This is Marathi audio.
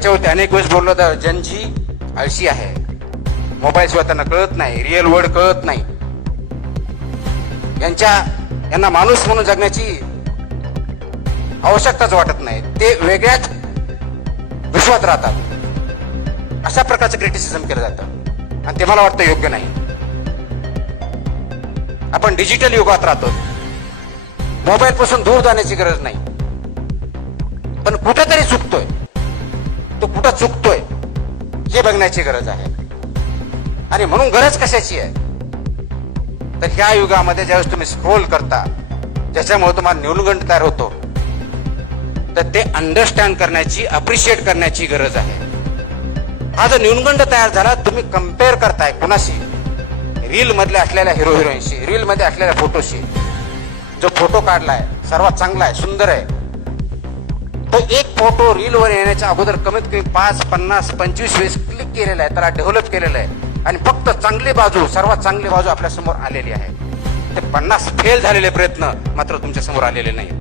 याच्यावरती अनेक वेळेस बोललो तर जनजी आळशी आहे, मोबाईल शिवाय त्यांना कळत नाही, रिअल वर्ल्ड कळत नाही, यांना माणूस म्हणून जगण्याची आवश्यकताच वाटत नाही, ते वेगळ्याच विश्वात राहतात, अशा प्रकारचं क्रिटिसिझम केलं जातं आणि ते मला वाटतं योग्य नाही. आपण डिजिटल युगात राहतो, मोबाईल पासून दूर जाण्याची गरज नाही, पण कुठेतरी चुकतोय, तो कुठं चुकतोय हे बघण्याची गरज आहे. आणि म्हणून गरज कशाची आहे तर ह्या युगामध्ये ज्यावेळेस तुम्ही स्क्रोल करता, ज्याच्यामुळे तुम्हाला न्यूनगंड तयार होतो, तर ते अंडरस्टँड करण्याची, अप्रिशिएट करण्याची गरज आहे. हा जो न्यूनगंड तयार झाला, तुम्ही कम्पेअर करताय कुणाशी, रील मधल्या असलेल्या हिरो हिरोईनशी, रील मध्ये असलेल्या फोटोशी. जो फोटो काढलाय सर्वात चांगला आहे, सुंदर आहे, तो एक फोटो रील वर येण्याच्या अगोदर कमीत कमी 5, 50, 25 वेळेस क्लिक केलेला आहे, त्याला डेव्हलप केलेलं आहे आणि फक्त चांगली बाजू, सर्वात चांगली बाजू आपल्या समोर आलेली आहे. ते 50 फेल झालेले प्रयत्न मात्र तुमच्या समोर आलेले नाही.